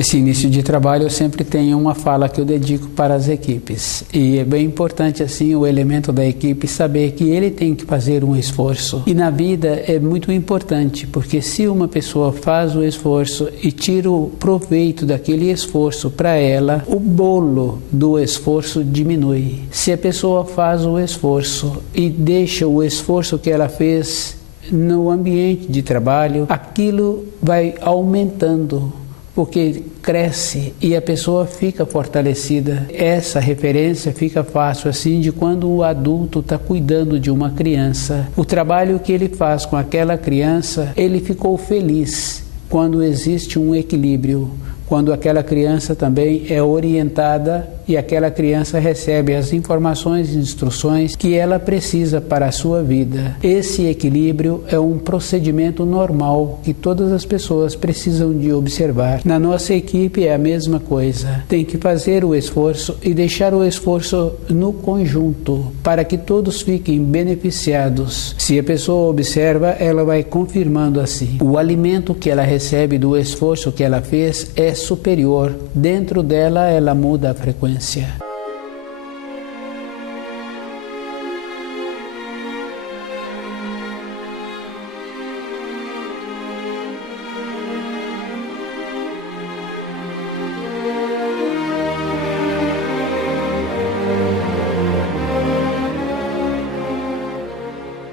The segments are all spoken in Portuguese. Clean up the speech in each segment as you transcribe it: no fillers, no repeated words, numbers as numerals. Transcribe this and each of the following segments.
Esse início de trabalho eu sempre tenho uma fala que eu dedico para as equipes. E é bem importante assim o elemento da equipe saber que ele tem que fazer um esforço. E na vida é muito importante, porque se uma pessoa faz o esforço e tira o proveito daquele esforço para ela, o bolo do esforço diminui. Se a pessoa faz o esforço e deixa o esforço que ela fez no ambiente de trabalho, aquilo vai aumentando, porque cresce e a pessoa fica fortalecida. Essa referência fica fácil assim de quando o adulto está cuidando de uma criança. O trabalho que ele faz com aquela criança, ele ficou feliz quando existe um equilíbrio, quando aquela criança também é orientada e aquela criança recebe as informações e instruções que ela precisa para a sua vida. Esse equilíbrio é um procedimento normal que todas as pessoas precisam de observar. Na nossa equipe é a mesma coisa. Tem que fazer o esforço e deixar o esforço no conjunto para que todos fiquem beneficiados. Se a pessoa observa, ela vai confirmando assim. O alimento que ela recebe do esforço que ela fez é superior. Dentro dela, ela muda a frequência.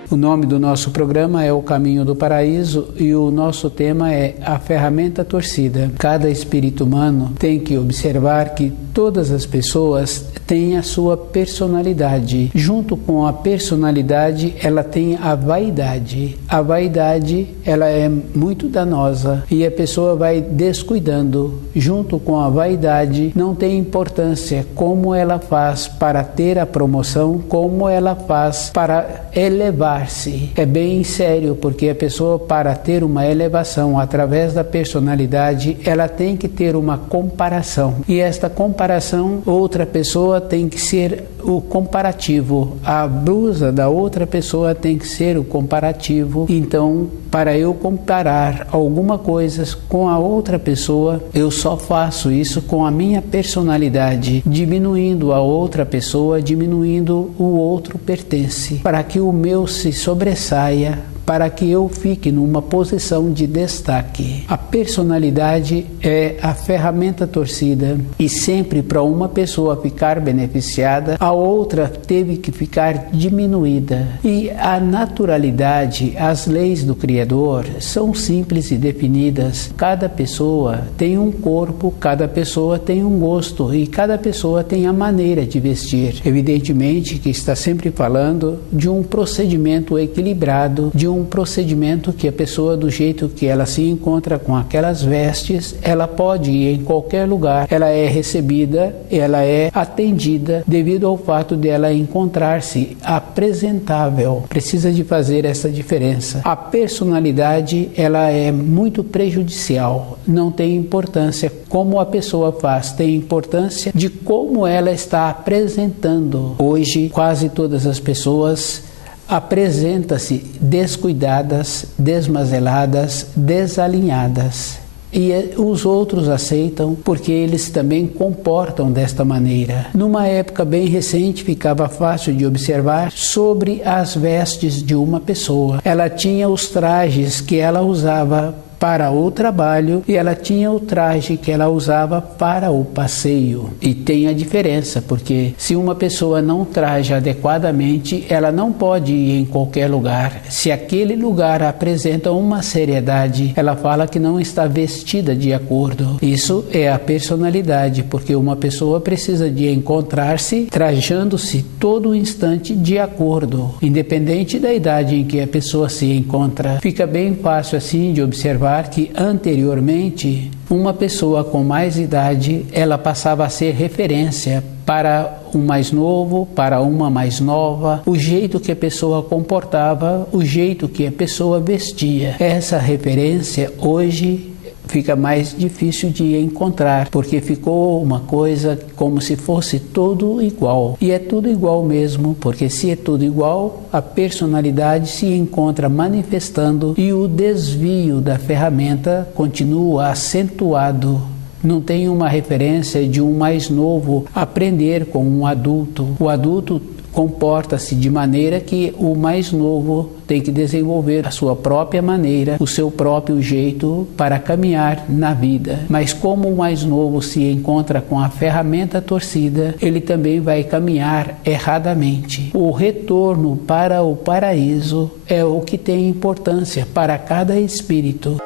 O nome do nosso programa é O Caminho do Paraíso e o nosso tema é a ferramenta torcida. Cada espírito humano tem que observar que todas as pessoas têm a sua personalidade. Junto com a personalidade, ela tem a vaidade. A vaidade, ela é muito danosa e a pessoa vai descuidando. Junto com a vaidade, não tem importância como ela faz para ter a promoção, como ela faz para elevar-se. É bem sério, porque a pessoa, para ter uma elevação através da personalidade, ela tem que ter uma comparação. E esta comparação, outra pessoa tem que ser o comparativo. A blusa da outra pessoa tem que ser o comparativo. Então, para eu comparar alguma coisa com a outra pessoa, eu só faço isso com a minha personalidade, diminuindo a outra pessoa, diminuindo o outro pertence, para que o meu se sobressaia, para que eu fique numa posição de destaque. A personalidade é a ferramenta torcida e sempre para uma pessoa ficar beneficiada, a outra teve que ficar diminuída. E a naturalidade, as leis do Criador são simples e definidas. Cada pessoa tem um corpo, cada pessoa tem um gosto e cada pessoa tem a maneira de vestir. Evidentemente que está sempre falando de um procedimento equilibrado, de um procedimento que a pessoa, do jeito que ela se encontra com aquelas vestes, ela pode ir em qualquer lugar, ela é recebida, ela é atendida devido ao fato de ela encontrar-se apresentável. Precisa de fazer essa diferença. A personalidade, ela é muito prejudicial, não tem importância como a pessoa faz, tem importância de como ela está apresentando. Hoje, quase todas as pessoas apresentam-se descuidadas, desmazeladas, desalinhadas. E os outros aceitam porque eles também comportam desta maneira. Numa época bem recente, ficava fácil de observar sobre as vestes de uma pessoa. Ela tinha os trajes que ela usava para o trabalho e ela tinha o traje que ela usava para o passeio. E tem a diferença, porque se uma pessoa não traje adequadamente, ela não pode ir em qualquer lugar. Se aquele lugar apresenta uma seriedade, ela fala que não está vestida de acordo. Isso é a personalidade, porque uma pessoa precisa de encontrar-se trajando-se todo instante de acordo, independente da idade em que a pessoa se encontra. Fica bem fácil assim de observar que anteriormente uma pessoa com mais idade, ela passava a ser referência para um mais novo, para uma mais nova, o jeito que a pessoa comportava, o jeito que a pessoa vestia. Essa referência hoje fica mais difícil de encontrar, porque ficou uma coisa como se fosse tudo igual. E é tudo igual mesmo, porque se é tudo igual, a personalidade se encontra manifestando e o desvio da ferramenta continua acentuado Não tem uma referência de um mais novo aprender com um adulto. O adulto comporta-se de maneira que o mais novo tem que desenvolver a sua própria maneira, o seu próprio jeito para caminhar na vida. Mas como o mais novo se encontra com a ferramenta torcida, ele também vai caminhar erradamente. O retorno para o paraíso é o que tem importância para cada espírito.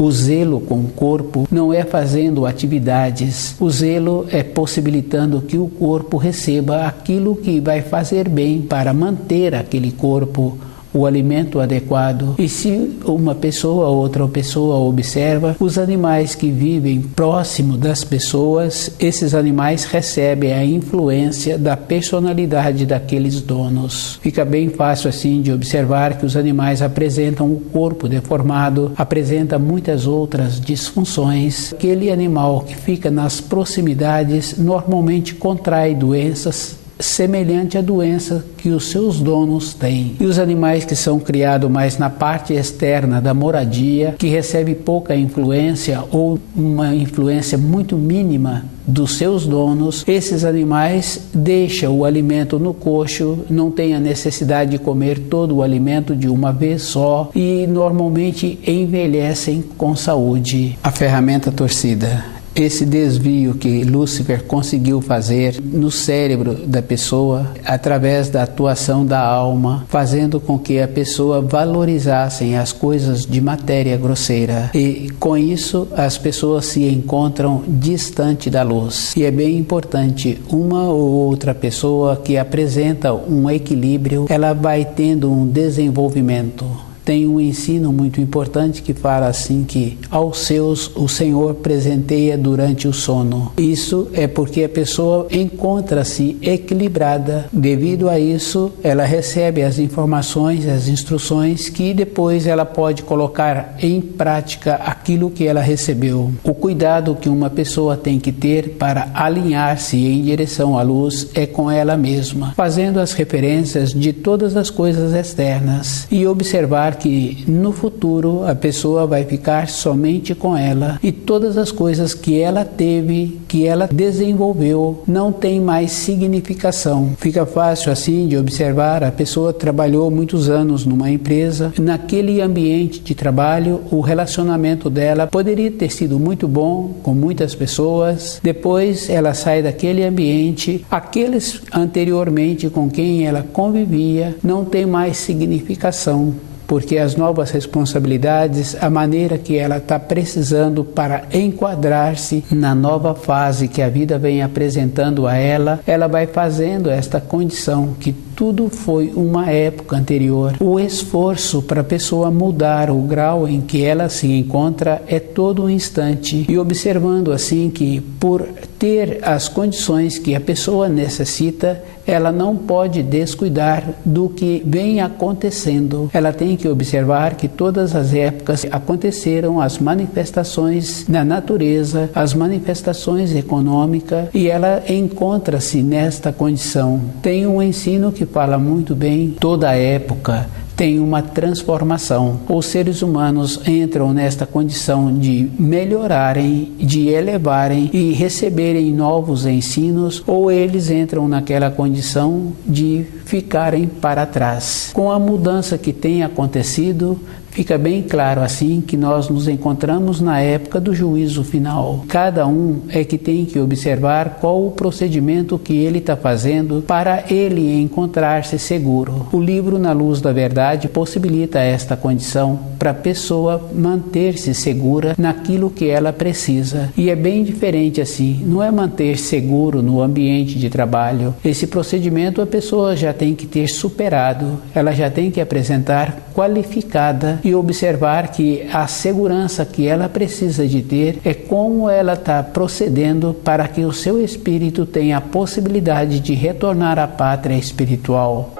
O zelo com o corpo não é fazendo atividades. O zelo é possibilitando que o corpo receba aquilo que vai fazer bem para manter aquele corpo, o alimento adequado. E se uma pessoa ou outra pessoa observa, os animais que vivem próximo das pessoas, esses animais recebem a influência da personalidade daqueles donos. Fica bem fácil assim de observar que os animais apresentam o corpo deformado, apresenta muitas outras disfunções. Aquele animal que fica nas proximidades normalmente contrai doenças semelhante à doença que os seus donos têm. E os animais que são criados mais na parte externa da moradia, que recebe pouca influência ou uma influência muito mínima dos seus donos, esses animais deixam o alimento no coxo, não têm a necessidade de comer todo o alimento de uma vez só e normalmente envelhecem com saúde. A ferramenta torcida. Esse desvio que Lúcifer conseguiu fazer no cérebro da pessoa, através da atuação da alma, fazendo com que a pessoa valorizasse as coisas de matéria grosseira. E com isso, as pessoas se encontram distante da luz. E é bem importante, uma ou outra pessoa que apresenta um equilíbrio, ela vai tendo um desenvolvimento. Tem um ensino muito importante que fala assim que aos seus o Senhor presenteia durante o sono. Isso é porque a pessoa encontra-se equilibrada. Devido a isso, ela recebe as informações, as instruções que depois ela pode colocar em prática aquilo que ela recebeu. O cuidado que uma pessoa tem que ter para alinhar-se em direção à luz é com ela mesma, fazendo as referências de todas as coisas externas e observar que no futuro a pessoa vai ficar somente com ela e todas as coisas que ela teve, que ela desenvolveu, não tem mais significação. Fica fácil assim de observar, a pessoa trabalhou muitos anos numa empresa, naquele ambiente de trabalho o relacionamento dela poderia ter sido muito bom com muitas pessoas, depois ela sai daquele ambiente, aqueles anteriormente com quem ela convivia não tem mais significação. Porque as novas responsabilidades, a maneira que ela está precisando para enquadrar-se na nova fase que a vida vem apresentando a ela, ela vai fazendo esta condição que tudo foi uma época anterior. O esforço para a pessoa mudar o grau em que ela se encontra é todo um instante. E observando assim que por ter as condições que a pessoa necessita, ela não pode descuidar do que vem acontecendo. Ela tem que observar que todas as épocas aconteceram as manifestações na natureza, as manifestações econômicas, e ela encontra-se nesta condição. Tem um ensino que fala muito bem, toda época tem uma transformação. Os seres humanos entram nesta condição de melhorarem, de elevarem e receberem novos ensinos, ou eles entram naquela condição de ficarem para trás. Com a mudança que tem acontecido, fica bem claro assim que nós nos encontramos na época do juízo final. Cada um é que tem que observar qual o procedimento que ele está fazendo para ele encontrar-se seguro. O livro Na Luz da Verdade possibilita esta condição para a pessoa manter-se segura naquilo que ela precisa. E é bem diferente assim, não é manter seguro no ambiente de trabalho. Esse procedimento a pessoa já tem que ter superado, ela já tem que apresentar qualificada e observar que a segurança que ela precisa de ter é como ela está procedendo para que o seu espírito tenha a possibilidade de retornar à pátria espiritual.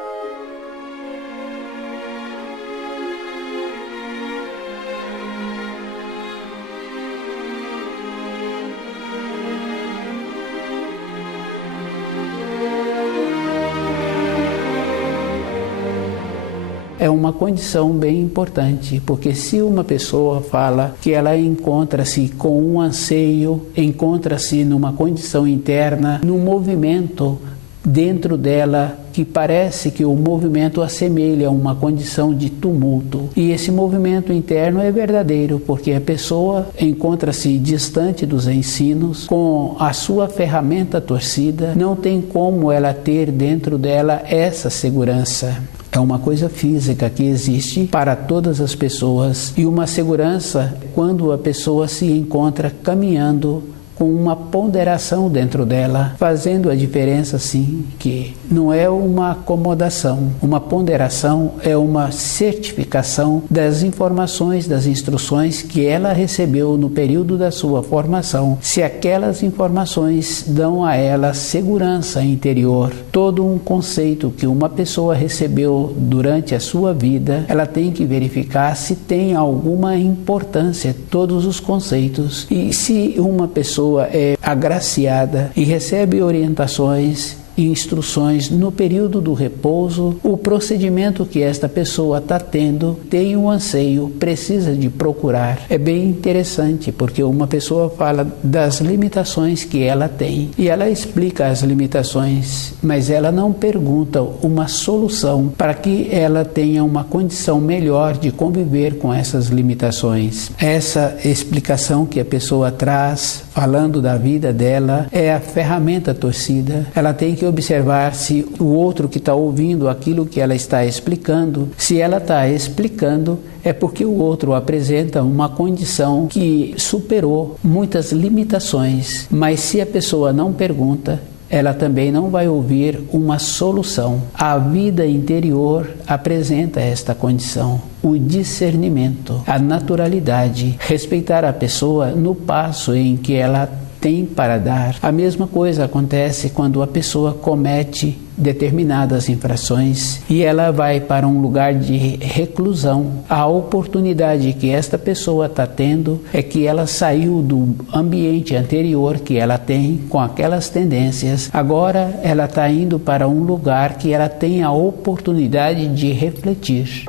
é uma condição bem importante, porque se uma pessoa fala que ela encontra-se com um anseio, encontra-se numa condição interna, num movimento dentro dela que parece que o movimento assemelha a uma condição de tumulto. E esse movimento interno é verdadeiro, porque a pessoa encontra-se distante dos ensinos, com a sua ferramenta torcida, não tem como ela ter dentro dela essa segurança. É uma coisa física que existe para todas as pessoas, e uma segurança quando a pessoa se encontra caminhando com uma ponderação dentro dela, fazendo a diferença, sim, que não é uma acomodação. Uma ponderação é uma certificação das informações, das instruções que ela recebeu no período da sua formação. Se aquelas informações dão a ela segurança interior, todo um conceito que uma pessoa recebeu durante a sua vida, ela tem que verificar se tem alguma importância todos os conceitos. E se uma pessoa é agraciada e recebe orientações e instruções no período do repouso, o procedimento que esta pessoa está tendo tem um anseio, precisa de procurar. É bem interessante, porque uma pessoa fala das limitações que ela tem e ela explica as limitações, mas ela não pergunta uma solução para que ela tenha uma condição melhor de conviver com essas limitações. Essa explicação que a pessoa traz, falando da vida dela, é a ferramenta torcida. Ela tem que observar se o outro que está ouvindo aquilo que ela está explicando, se ela está explicando, é porque o outro apresenta uma condição que superou muitas limitações. Mas se a pessoa não pergunta, ela também não vai ouvir uma solução. A vida interior apresenta esta condição, o discernimento, a naturalidade, respeitar a pessoa no passo em que ela tem para dar. A mesma coisa acontece quando a pessoa comete determinadas infrações e ela vai para um lugar de reclusão. A oportunidade que esta pessoa está tendo é que ela saiu do ambiente anterior que ela tem com aquelas tendências. Agora ela está indo para um lugar que ela tem a oportunidade de refletir.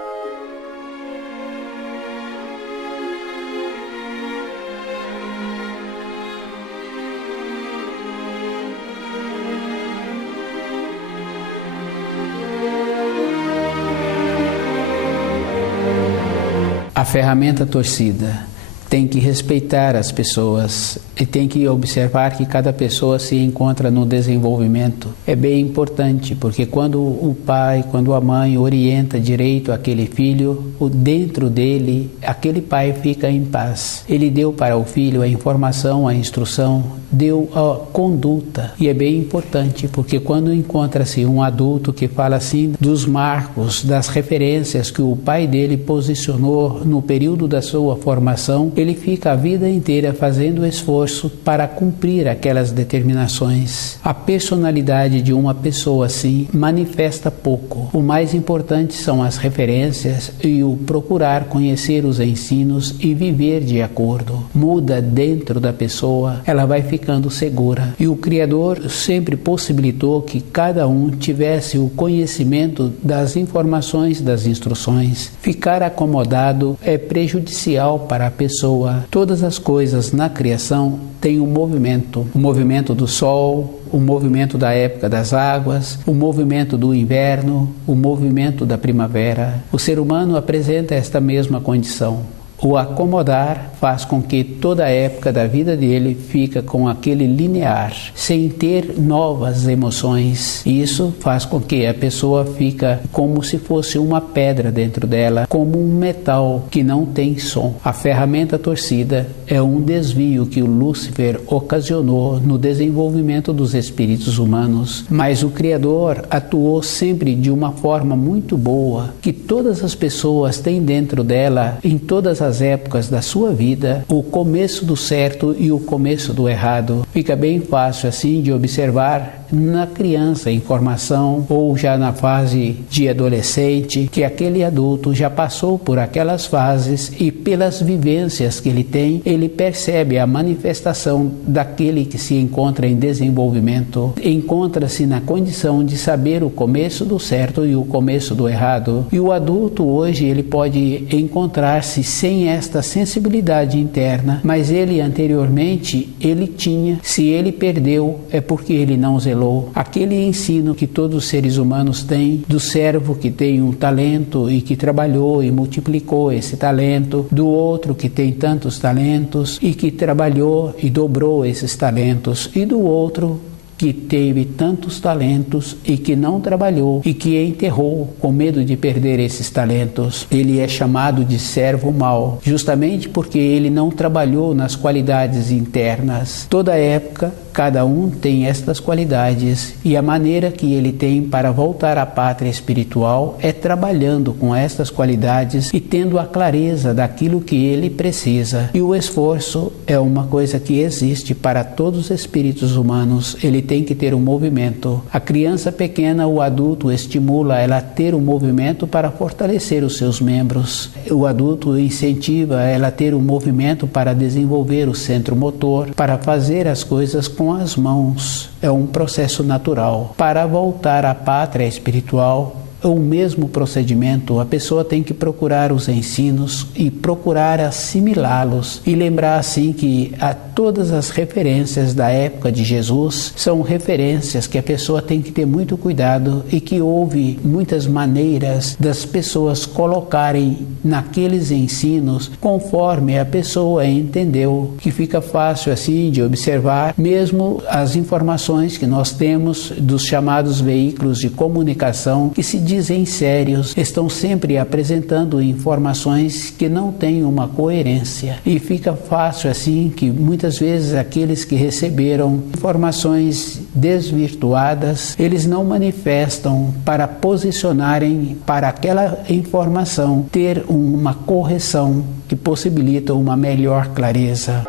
A ferramenta torcida tem que respeitar as pessoas e tem que observar que cada pessoa se encontra no desenvolvimento. É bem importante, porque quando o pai, quando a mãe orienta direito aquele filho, dentro dele, aquele pai fica em paz. Ele deu para o filho a informação, a instrução, deu a conduta. E é bem importante, porque quando encontra-se um adulto que fala assim dos marcos, das referências que o pai dele posicionou no período da sua formação, ele fica a vida inteira fazendo esforço para cumprir aquelas determinações. A personalidade de uma pessoa assim manifesta pouco. O mais importante são as referências e o procurar conhecer os ensinos e viver de acordo. Muda dentro da pessoa, ela vai ficando segura. E o Criador sempre possibilitou que cada um tivesse o conhecimento das informações, das instruções. Ficar acomodado é prejudicial para a pessoa. Todas as coisas na criação têm um movimento. O movimento do sol, o movimento da época das águas, o movimento do inverno, o movimento da primavera. O ser humano apresenta esta mesma condição. O acomodar faz com que toda a época da vida dele fica com aquele linear, sem ter novas emoções. Isso faz com que a pessoa fica como se fosse uma pedra dentro dela, como um metal que não tem som. A ferramenta torcida é um desvio que o Lúcifer ocasionou no desenvolvimento dos espíritos humanos, mas o Criador atuou sempre de uma forma muito boa, que todas as pessoas têm dentro dela, em todas as épocas da sua vida, o começo do certo e o começo do errado. fica bem fácil assim de observar na criança em formação ou já na fase de adolescente que aquele adulto já passou por aquelas fases e pelas vivências que ele tem, ele percebe a manifestação daquele que se encontra em desenvolvimento, encontra-se na condição de saber o começo do certo e o começo do errado. E o adulto hoje ele pode encontrar-se sem esta sensibilidade interna, mas ele anteriormente ele tinha. Se ele perdeu é porque ele não zelou. Aquele ensino que todos os seres humanos têm, do servo que tem um talento e que trabalhou e multiplicou esse talento, do outro que tem tantos talentos e que trabalhou e dobrou esses talentos, e do outro que teve tantos talentos e que não trabalhou e que enterrou com medo de perder esses talentos. Ele é chamado de servo mau, justamente porque ele não trabalhou nas qualidades internas. Toda época, cada um tem estas qualidades e a maneira que ele tem para voltar à pátria espiritual é trabalhando com estas qualidades e tendo a clareza daquilo que ele precisa. E o esforço é uma coisa que existe para todos os espíritos humanos. Ele tem que ter um movimento. A criança pequena, o adulto estimula ela a ter um movimento para fortalecer os seus membros. O adulto incentiva ela a ter um movimento para desenvolver o centro motor, para fazer as coisas com as mãos. É um processo natural. Para voltar à pátria espiritual, o mesmo procedimento, a pessoa tem que procurar os ensinos e procurar assimilá-los e lembrar assim que todas as referências da época de Jesus são referências que a pessoa tem que ter muito cuidado e que houve muitas maneiras das pessoas colocarem naqueles ensinos conforme a pessoa entendeu, que fica fácil assim de observar mesmo as informações que nós temos dos chamados veículos de comunicação que se dizem sérios, estão sempre apresentando informações que não têm uma coerência e fica fácil assim que muitas vezes aqueles que receberam informações desvirtuadas, eles não manifestam para posicionarem para aquela informação ter uma correção que possibilita uma melhor clareza.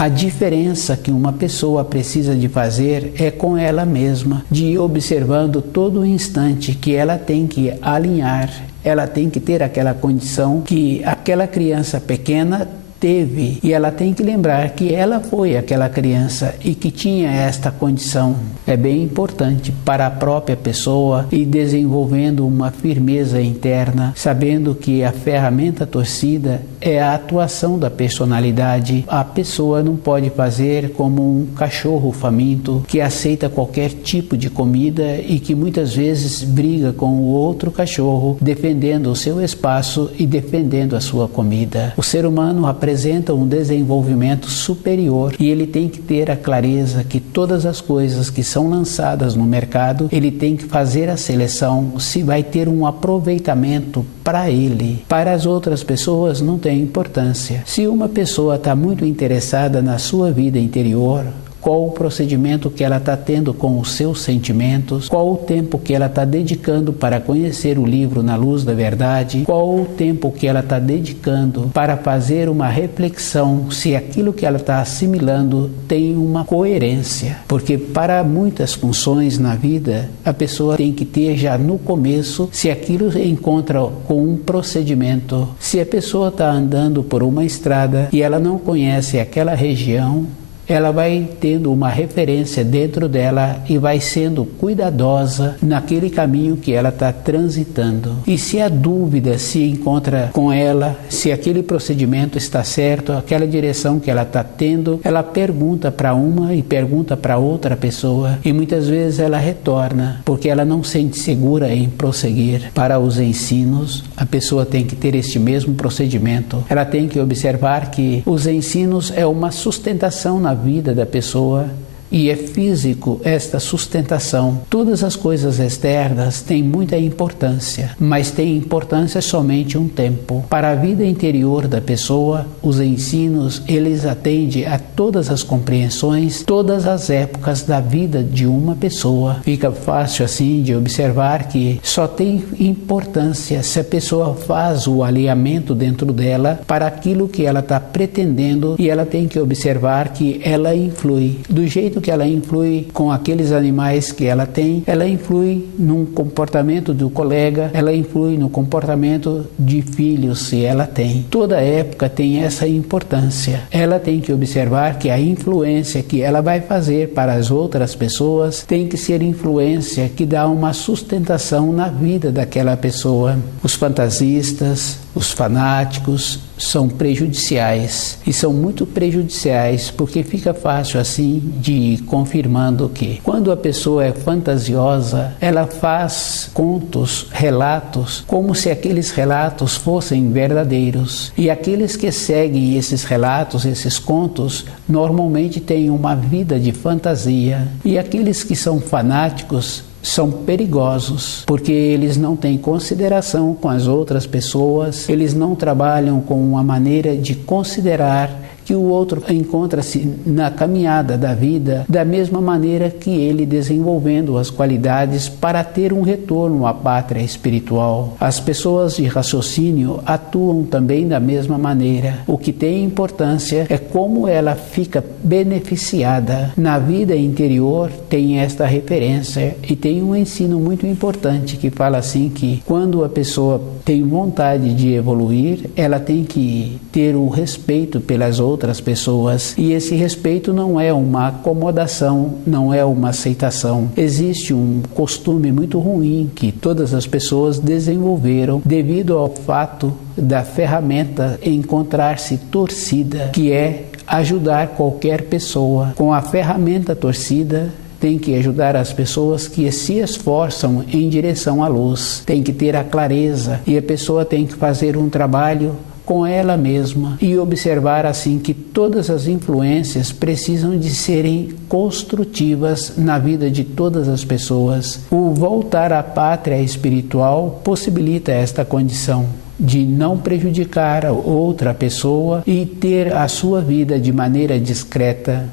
A diferença que uma pessoa precisa de fazer é com ela mesma, de ir observando todo o instante que ela tem que alinhar, ela tem que ter aquela condição que aquela criança pequena teve, e ela tem que lembrar que ela foi aquela criança e que tinha esta condição. É bem importante para a própria pessoa ir desenvolvendo uma firmeza interna, sabendo que a ferramenta torcida é a atuação da personalidade. A pessoa não pode fazer como um cachorro faminto que aceita qualquer tipo de comida e que muitas vezes briga com o outro cachorro, defendendo o seu espaço e defendendo a sua comida. O ser humano apresenta um desenvolvimento superior e ele tem que ter a clareza que todas as coisas que são lançadas no mercado, ele tem que fazer a seleção se vai ter um aproveitamento para ele. Para as outras pessoas não tem importância. Se uma pessoa está muito interessada na sua vida interior, qual o procedimento que ela está tendo com os seus sentimentos, qual o tempo que ela está dedicando para conhecer o livro Na Luz da Verdade, qual o tempo que ela está dedicando para fazer uma reflexão se aquilo que ela está assimilando tem uma coerência. Porque para muitas funções na vida, a pessoa tem que ter já no começo se aquilo encontra com um procedimento. Se a pessoa está andando por uma estrada e ela não conhece aquela região, ela vai tendo uma referência dentro dela e vai sendo cuidadosa naquele caminho que ela está transitando. E se a dúvida se encontra com ela, se aquele procedimento está certo, aquela direção que ela está tendo, ela pergunta para uma e pergunta para outra pessoa e muitas vezes ela retorna, porque ela não se sente segura em prosseguir. Para os ensinos, a pessoa tem que ter este mesmo procedimento. Ela tem que observar que os ensinos é uma sustentação na vida da pessoa e é físico esta sustentação. Todas as coisas externas têm muita importância, mas têm importância somente um tempo. Para a vida interior da pessoa, os ensinos, eles atendem a todas as compreensões, todas as épocas da vida de uma pessoa. Fica fácil assim de observar que só tem importância se a pessoa faz o alinhamento dentro dela para aquilo que ela está pretendendo, e ela tem que observar que ela influi. Do jeito que ela influi com aqueles animais que ela tem, ela influi no comportamento do colega, ela influi no comportamento de filhos se ela tem. Toda época tem essa importância. Ela tem que observar que a influência que ela vai fazer para as outras pessoas tem que ser influência que dá uma sustentação na vida daquela pessoa. Os fantasistas, os fanáticos são prejudiciais, e são muito prejudiciais porque fica fácil assim de ir confirmando que quando a pessoa é fantasiosa, ela faz contos, relatos, como se aqueles relatos fossem verdadeiros, e aqueles que seguem esses relatos, esses contos, normalmente têm uma vida de fantasia, e aqueles que são fanáticos são perigosos, porque eles não têm consideração com as outras pessoas, eles não trabalham com uma maneira de considerar que o outro encontra-se na caminhada da vida da mesma maneira que ele, desenvolvendo as qualidades para ter um retorno à pátria espiritual. As pessoas de raciocínio atuam também da mesma maneira. O que tem importância é como ela fica beneficiada. Na vida interior tem esta referência, e tem um ensino muito importante que fala assim que quando a pessoa tem vontade de evoluir, ela tem que ter o respeito pelas outras pessoas, e esse respeito não é uma acomodação, não é uma aceitação. Existe um costume muito ruim que todas as pessoas desenvolveram devido ao fato da ferramenta encontrar-se torcida, que é ajudar qualquer pessoa. Com a ferramenta torcida, tem que ajudar as pessoas que se esforçam em direção à luz. Tem que ter a clareza, e a pessoa tem que fazer um trabalho com ela mesma e observar assim que todas as influências precisam de serem construtivas na vida de todas as pessoas. O voltar à pátria espiritual possibilita esta condição de não prejudicar a outra pessoa e ter a sua vida de maneira discreta.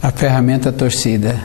A ferramenta torcida.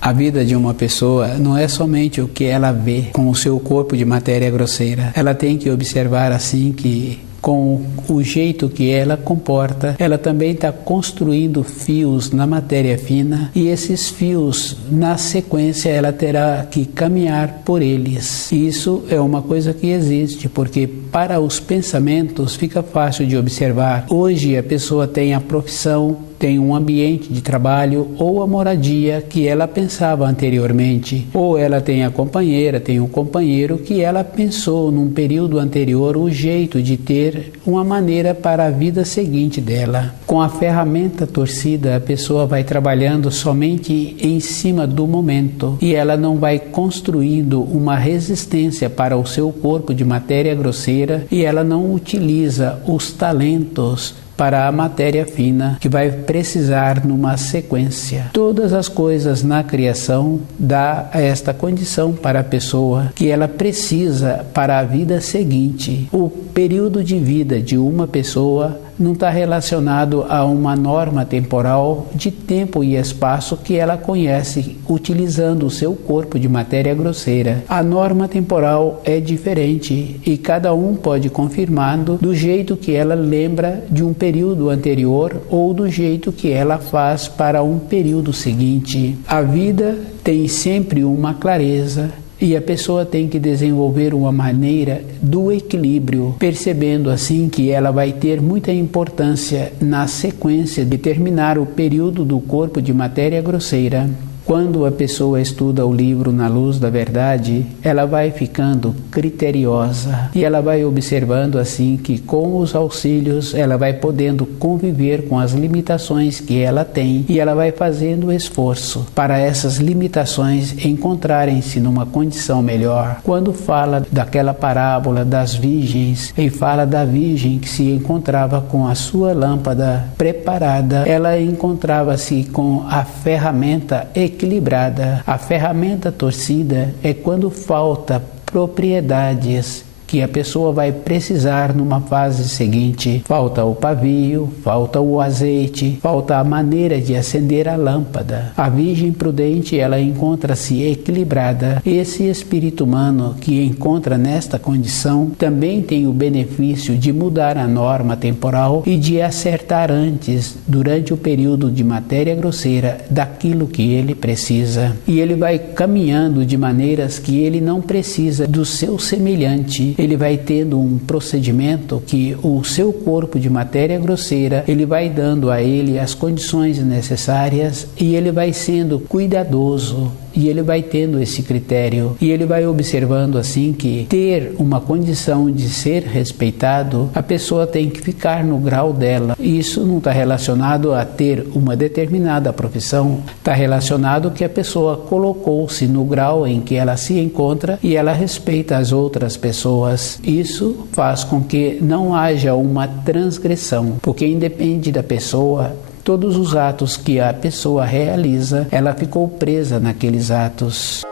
A vida de uma pessoa não é somente o que ela vê com o seu corpo de matéria grosseira. Ela tem que observar assim que com o jeito que ela comporta, ela também está construindo fios na matéria fina, e esses fios, na sequência, ela terá que caminhar por eles. Isso é uma coisa que existe, porque para os pensamentos fica fácil de observar. Hoje a pessoa tem a profissão, tem um ambiente de trabalho ou a moradia que ela pensava anteriormente, ou ela tem a companheira, tem um companheiro que ela pensou num período anterior o jeito de ter uma maneira para a vida seguinte dela. Com a ferramenta torcida, a pessoa vai trabalhando somente em cima do momento, e ela não vai construindo uma resistência para o seu corpo de matéria grosseira, e ela não utiliza os talentos para a matéria fina, que vai precisar numa sequência. Todas as coisas na criação dá esta condição para a pessoa que ela precisa para a vida seguinte. O período de vida de uma pessoa não está relacionado a uma norma temporal de tempo e espaço que ela conhece utilizando o seu corpo de matéria grosseira. A norma temporal é diferente e cada um pode confirmando do jeito que ela lembra de um período anterior ou do jeito que ela faz para um período seguinte. A vida tem sempre uma clareza, e a pessoa tem que desenvolver uma maneira do equilíbrio, percebendo assim que ela vai ter muita importância na sequência de terminar o período do corpo de matéria grosseira. Quando a pessoa estuda o livro Na Luz da Verdade, ela vai ficando criteriosa e ela vai observando assim que com os auxílios ela vai podendo conviver com as limitações que ela tem e ela vai fazendo esforço para essas limitações encontrarem-se numa condição melhor. Quando fala daquela parábola das virgens e fala da virgem que se encontrava com a sua lâmpada preparada, ela encontrava-se com a ferramenta equilibrada. A ferramenta torcida é quando falta propriedades que a pessoa vai precisar numa fase seguinte. Falta o pavio, falta o azeite, falta a maneira de acender a lâmpada. A Virgem prudente, ela encontra-se equilibrada. Esse espírito humano que encontra nesta condição também tem o benefício de mudar a norma temporal e de acertar antes, durante o período de matéria grosseira, daquilo que ele precisa. E ele vai caminhando de maneiras que ele não precisa do seu semelhante. Ele vai tendo um procedimento que o seu corpo de matéria grosseira, ele vai dando a ele as condições necessárias e ele vai sendo cuidadoso. E ele vai tendo esse critério e ele vai observando assim que ter uma condição de ser respeitado, a pessoa tem que ficar no grau dela. Isso não está relacionado a ter uma determinada profissão, está relacionado que a pessoa colocou-se no grau em que ela se encontra e ela respeita as outras pessoas. Isso faz com que não haja uma transgressão, porque independe da pessoa. Todos os atos que a pessoa realiza, ela ficou presa naqueles atos.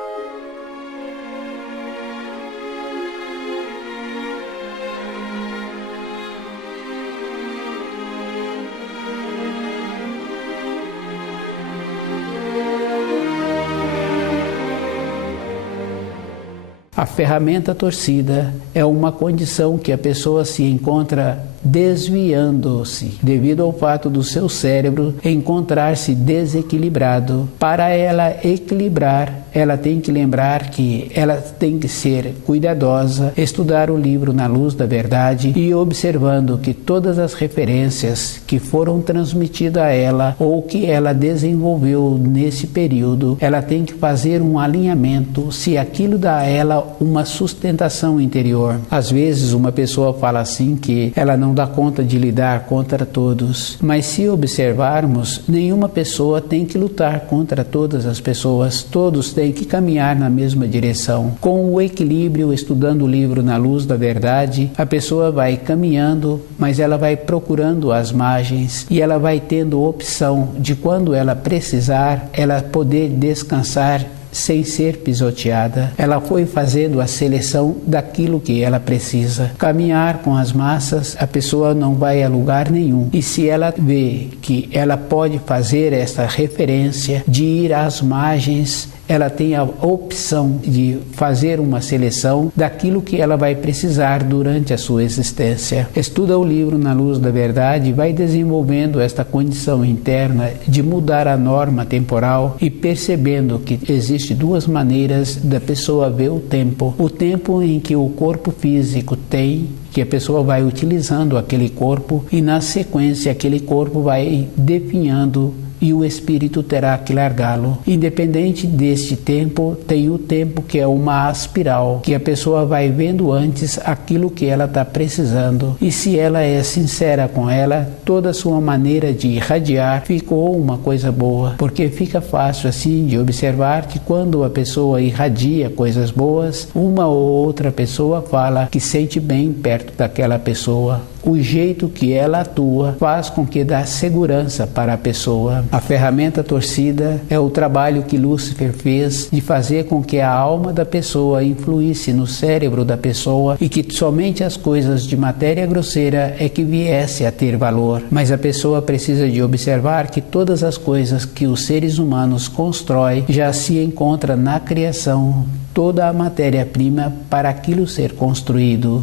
A ferramenta torcida é uma condição que a pessoa se encontra desviando-se devido ao fato do seu cérebro encontrar-se desequilibrado. Para ela equilibrar, ela tem que lembrar que ela tem que ser cuidadosa, estudar o livro Na Luz da Verdade e observando que todas as referências que foram transmitidas a ela ou que ela desenvolveu nesse período, ela tem que fazer um alinhamento se aquilo dá a ela uma sustentação interior. Às vezes uma pessoa fala assim que ela não dá conta de lidar contra todos, mas se observarmos, nenhuma pessoa tem que lutar contra todas as pessoas, todos têm que caminhar na mesma direção. Com o equilíbrio, estudando o livro Na Luz da Verdade, a pessoa vai caminhando, mas ela vai procurando as margens e ela vai tendo opção de quando ela precisar, ela poder descansar sem ser pisoteada. Ela foi fazendo a seleção daquilo que ela precisa. Caminhar com as massas, a pessoa não vai a lugar nenhum. E se ela vê que ela pode fazer essa referência de ir às margens, ela tem a opção de fazer uma seleção daquilo que ela vai precisar durante a sua existência. Estuda o livro Na Luz da Verdade e vai desenvolvendo esta condição interna de mudar a norma temporal e percebendo que existe duas maneiras da pessoa ver o tempo. O tempo em que o corpo físico tem, que a pessoa vai utilizando aquele corpo e na sequência aquele corpo vai definhando e o espírito terá que largá-lo. Independente deste tempo, tem o tempo que é uma espiral, que a pessoa vai vendo antes aquilo que ela está precisando. E se ela é sincera com ela, toda a sua maneira de irradiar ficou uma coisa boa, porque fica fácil assim de observar que quando a pessoa irradia coisas boas, uma ou outra pessoa fala que sente bem perto daquela pessoa. O jeito que ela atua faz com que dá segurança para a pessoa. A ferramenta torcida é o trabalho que Lúcifer fez de fazer com que a alma da pessoa influísse no cérebro da pessoa e que somente as coisas de matéria grosseira é que viesse a ter valor. Mas a pessoa precisa de observar que todas as coisas que os seres humanos constroem já se encontra na criação, toda a matéria-prima para aquilo ser construído.